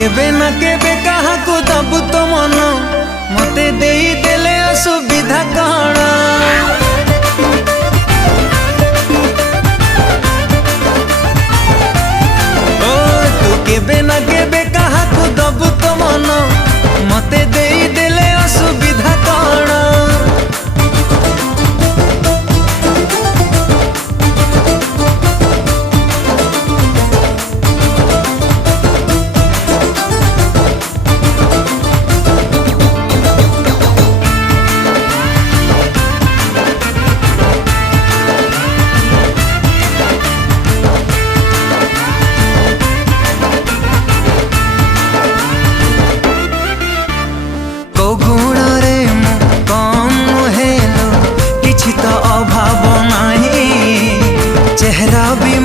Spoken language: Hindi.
केबे ना केबे कहा को दबु तो मन मते देई देले असुविधा कण ओ तू केबे ना केबे कहा को दबु तो मन मते देई देले असुविधा कण अभाव नहीं चेहरा भी